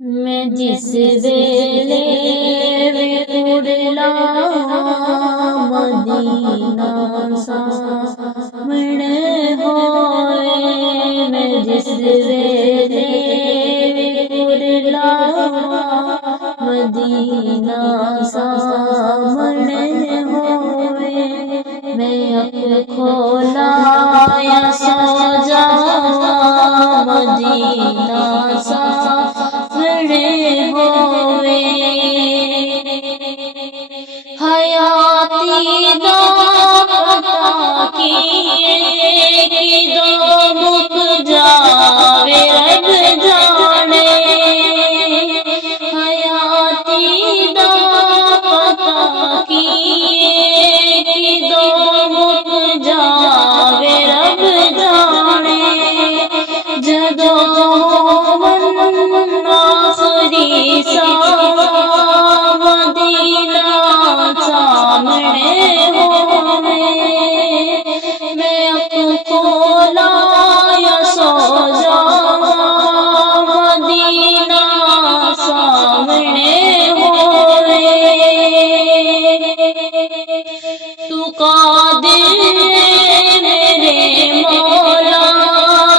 मैं जिस वेले वेकुड़ला मदीना सामने होए, मैं जिस वेले वेकुड़ला मदीना सामने होए, मैं अख खोला या सो जावा मदीना सामने होवे, हयाती दा पता किए कि दो मुख जावे रब जाने, हयाती दा पता किए कि दो मुख जावे रब जाने, जदों आखिरी सा मदीना सामने होवे, मैं अख खोला या सो जावा मदीना सामने होवे, तू कादिर मेरे मौला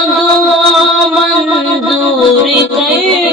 दुआ मंजूर कर